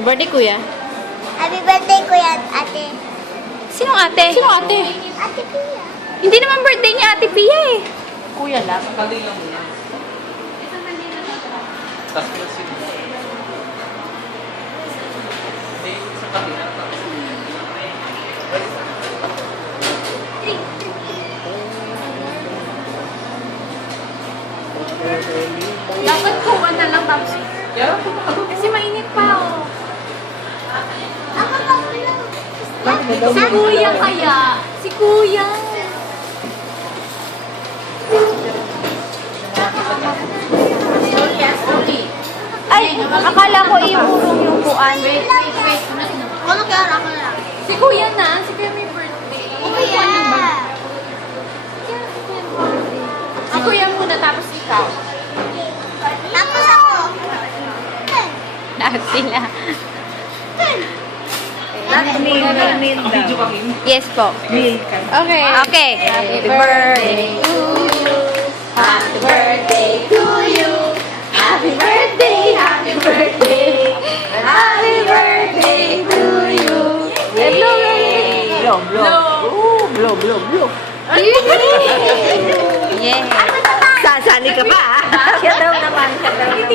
Happy birthday, kuya. Happy birthday, Kuya Ate. Sinong ate? Sinong ate? Ate Pia. Hindi naman birthday niya, Ate Pia eh. Kuya lang. Kaling lang muna. Tapos pinsin. Hindi, sa kanila. Dapat kuwan na lang tapos. Kaya, Kasi mainit pa oh. Ako pa ulo. Si kuya kaya. Si kuya. Ay, akala ko iurong yung kuan. Ano kaya ako na lang? Si kuya na. Si kuya may birthday. Kuya. Si kuya muna tapos ikaw. Tapos ako. Lahat sila. video ka, Kim? Yes po. Okay. Okay. Happy birthday to you. Happy birthday to you. Happy birthday, happy birthday. Happy birthday to you. Blow, blow, blow. Yeah. Sasali ka pa, ah. Siya daw naman.